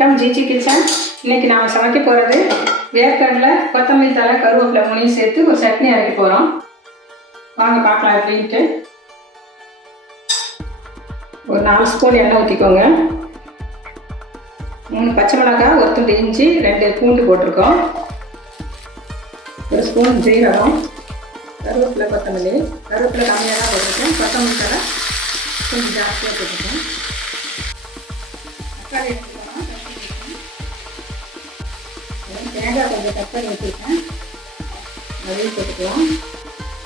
வணக்கம் GG kitchen. இன்றைக்கி நாம் சமைக்க போகிறது வேர்க்கடலை, கொத்தமல்லி தழை, கருவேப்பிலை மூணையும் சேர்த்து ஒரு சட்னி அரைக்க போகிறோம். வாங்க பார்க்கலாம் எப்படின்ட்டு. ஒரு 4 ஸ்பூன் எண்ணெய் ஊற்றிக்கோங்க. 3 பச்சை மிளகாய், ஒரு துண்டு இஞ்சி, 2 பூண்டு போட்டிருக்கோம். 1 ஸ்பூன் ஜீரகம், கருவேப்பிலை, கொத்தமல்லி. கருவேப்பிலை கம்மியாக தான் போட்டிருக்கேன், கொத்தமல்லி தழை கொஞ்சம் ஜாஸ்தியாக போட்டிருக்கேன். தக்காளி எடுத்துக்கலாம். தேங்காய் கொஞ்சம் கட் பண்ணி வச்சுருக்கேன், அதையும் போட்டுக்கலாம்.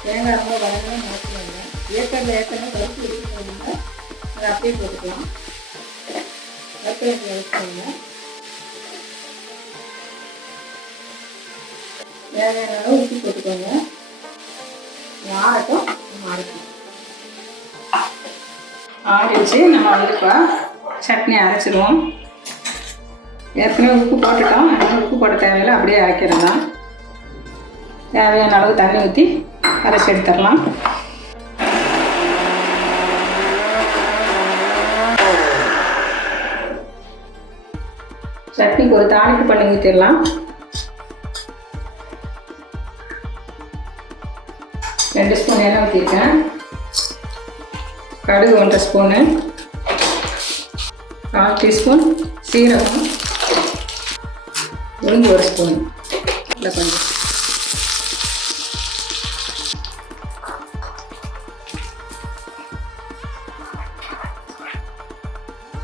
தேங்காய் ரொம்ப வளர்ந்து மாற்றிடுவாங்க. ஏற்கனவே கருப்பு இருக்கிறதுனால அதை அப்படியே போட்டுக்கலாம். கருவேப்பிலை வச்சுக்கோங்க. தேவையான அளவு உப்பு போட்டுக்கோங்க. ஆறட்டும், ஆறிச்சு. நம்ம வந்துப்பா சட்னி அரைச்சிடுவோம். ஏற்கனவே உப்பு போட்டுட்டோம், அதனால் உப்பு போட தேவையில்லை, அப்படியே அரைக்கிறது தான். தேவையான அளவு தண்ணி ஊற்றி அரைச்சி எடுத்துடலாம். சட்னிக்கு ஒரு தாளிப்பு பண்ணி ஊற்றிடலாம். 2 ஸ்பூன் எண்ணெய் ஊற்றிருக்கேன். கடுகு 1 ஸ்பூனு, 1/4 டீஸ்பூன் சீரகம், உளுந்து 1 ஸ்பூன். இல்லை கொஞ்சம்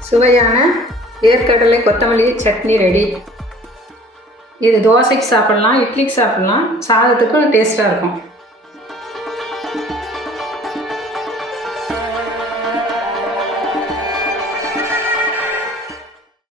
சுவையான வேர்க்கடலை கொத்தமல்லி சட்னி ரெடி. இது தோசைக்கு சாப்பிட்லாம், இட்லிக்கு சாப்பிட்லாம், சாதத்துக்கும் டேஸ்ட்டாக இருக்கும்.